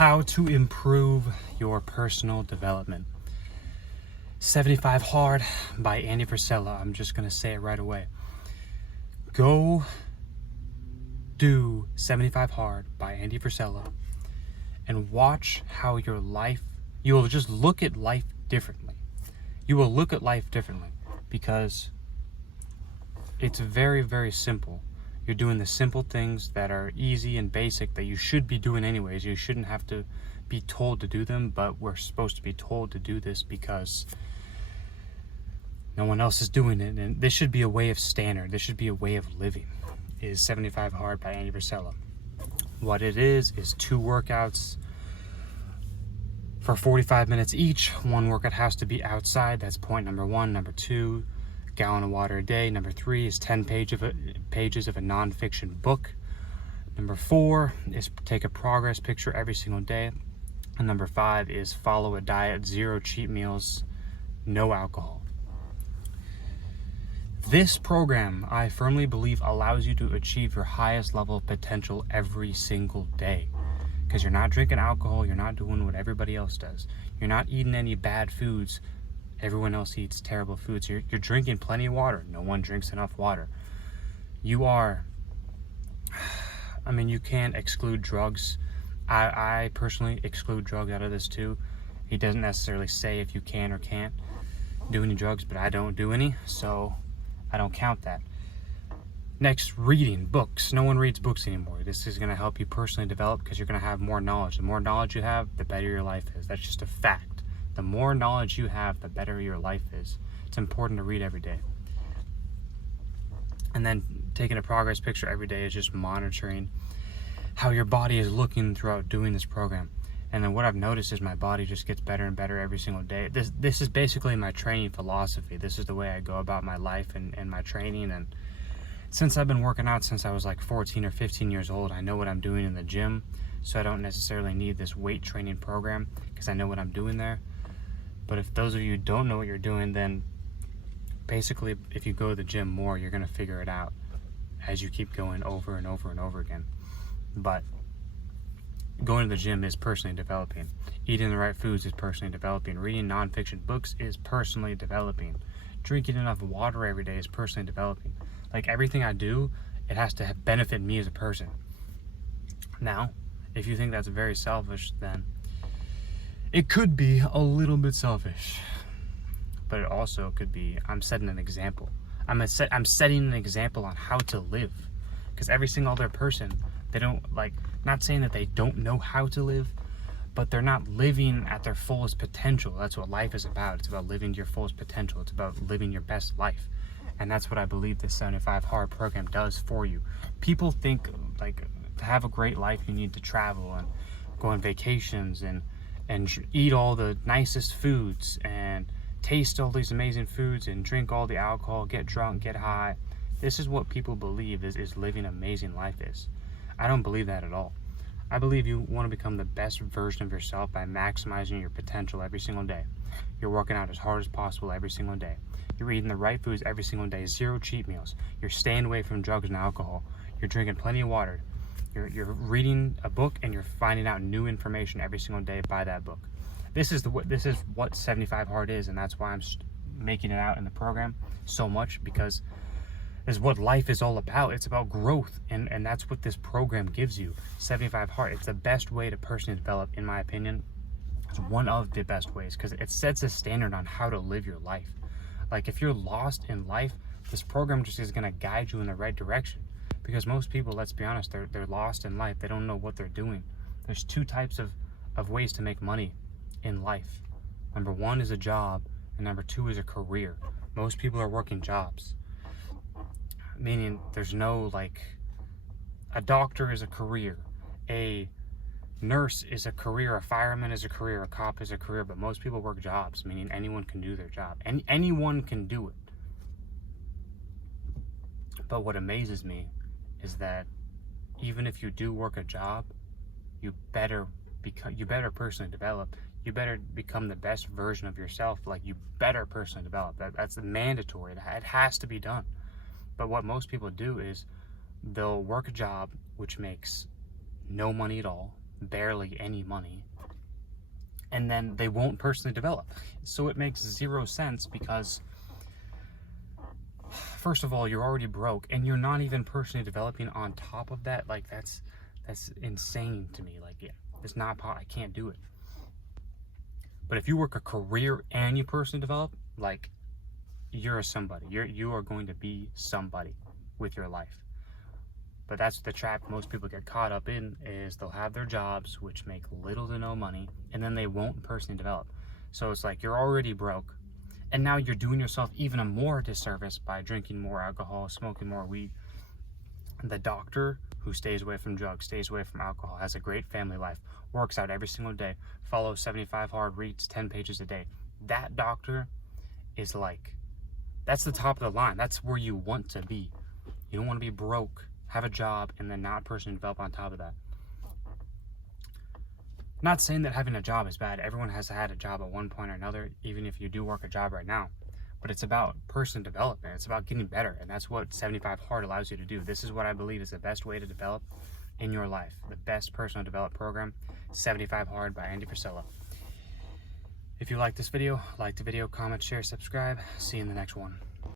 How to improve your personal development. 75 Hard by Andy Frisella. I'm just going to say it right away. Go do 75 Hard by Andy Frisella and watch how your life, you will just look at life differently. You will look at life differently because it's very, very simple. You're doing the simple things that are easy and basic that you should be doing anyways. You shouldn't have to be told to do them, but we're supposed to be told to do this because no one else is doing it. And this should be a way of standard. This should be a way of living. Is 75 Hard by Andy Frisella. What it is 2 workouts for 45 minutes each. One workout has to be outside. That's point number 1. Number 2, gallon of water a day. Number 3 is 10 pages of a nonfiction book. Number 4 is take a progress picture every single day. And number 5 is follow a diet, 0 cheat meals, no alcohol. This program, I firmly believe, allows you to achieve your highest level of potential every single day. Because you're not drinking alcohol, you're not doing what everybody else does. You're not eating any bad foods. Everyone else eats terrible foods. You're drinking plenty of water. No one drinks enough water. You can't exclude drugs. I personally exclude drugs out of this too. He doesn't necessarily say if you can or can't do any drugs, but I don't do any, so I don't count that. Next, reading books. No one reads books anymore. This is going to help you personally develop because you're going to have more knowledge. The more knowledge you have, the better your life is. That's just a fact. The more knowledge you have, the better your life is. It's important to read every day. And then taking a progress picture every day is just monitoring how your body is looking throughout doing this program. And then what I've noticed is my body just gets better and better every single day. This is basically my training philosophy. This is the way I go about my life and my training. And since I've been working out since I was like 14 or 15 years old, I know what I'm doing in the gym. So I don't necessarily need this weight training program because I know what I'm doing there. But if those of you don't know what you're doing, then basically if you go to the gym more, you're going to figure it out as you keep going over and over and over again. But going to the gym is personally developing. Eating the right foods is personally developing. Reading nonfiction books is personally developing. Drinking enough water every day is personally developing. Like everything I do, it has to benefit me as a person. Now, if you think that's very selfish, then it could be a little bit selfish. But it also could be, I'm setting an example. I'm setting an example on how to live. Because every single other person, they don't, not saying that they don't know how to live, but they're not living at their fullest potential. That's what life is about. It's about living to your fullest potential. It's about living your best life. And that's what I believe this 75 Hard program does for you. People think, to have a great life, you need to travel and go on vacations and eat all the nicest foods and taste all these amazing foods and drink all the alcohol, get drunk, get high. This is what people believe is living an amazing life is. I don't believe that at all. I believe you want to become the best version of yourself by maximizing your potential every single day. You're working out as hard as possible every single day. You're eating the right foods every single day, 0 cheat meals. You're staying away from drugs and alcohol. You're drinking plenty of water. You're reading a book and you're finding out new information every single day by that book. This is what 75 Hard is, and that's why I'm making it out in the program so much, because this is what life is all about. It's about growth, and that's what this program gives you. 75 Hard. It's the best way to personally develop, in my opinion. It's one of the best ways because it sets a standard on how to live your life. Like if you're lost in life, this program just is going to guide you in the right direction. Because most people, let's be honest, they're lost in life. They don't know what they're doing. There's 2 types of ways to make money in life. Number 1 is a job, and number 2 is a career. Most people are working jobs. Meaning there's no a doctor is a career, a nurse is a career, a fireman is a career, a cop is a career, but most people work jobs, meaning anyone can do their job. And anyone can do it. But what amazes me is that even if you do work a job, you better personally develop. You better become the best version of yourself. You better personally develop. That's mandatory. It has to be done. But what most people do is they'll work a job which makes no money at all. barely any money, and then they won't personally develop. So it makes zero sense, because first of all, you're already broke and you're not even personally developing on top of that. Like, that's insane to me. Like, yeah, it's not, I can't do it. But if you work a career and you personally develop, like, you're a somebody. You are going to be somebody with your life. But that's the trap most people get caught up in, is they'll have their jobs, which make little to no money, and then they won't personally develop. So it's like, you're already broke, and now you're doing yourself even a more disservice by drinking more alcohol, smoking more weed. The doctor who stays away from drugs, stays away from alcohol, has a great family life, works out every single day, follows 75 hard, reads 10 pages a day. That doctor is like, that's the top of the line. That's where you want to be. You don't want to be broke, have a job, and then not personally develop on top of that. Not saying that having a job is bad. Everyone has had a job at one point or another, even if you do work a job right now. But it's about personal development. It's about getting better, and that's what 75 Hard allows you to do. This is what I believe is the best way to develop in your life. The best personal development program, 75 Hard by Andy Frisella. If you like this video, like the video, comment, share, subscribe. See you in the next one.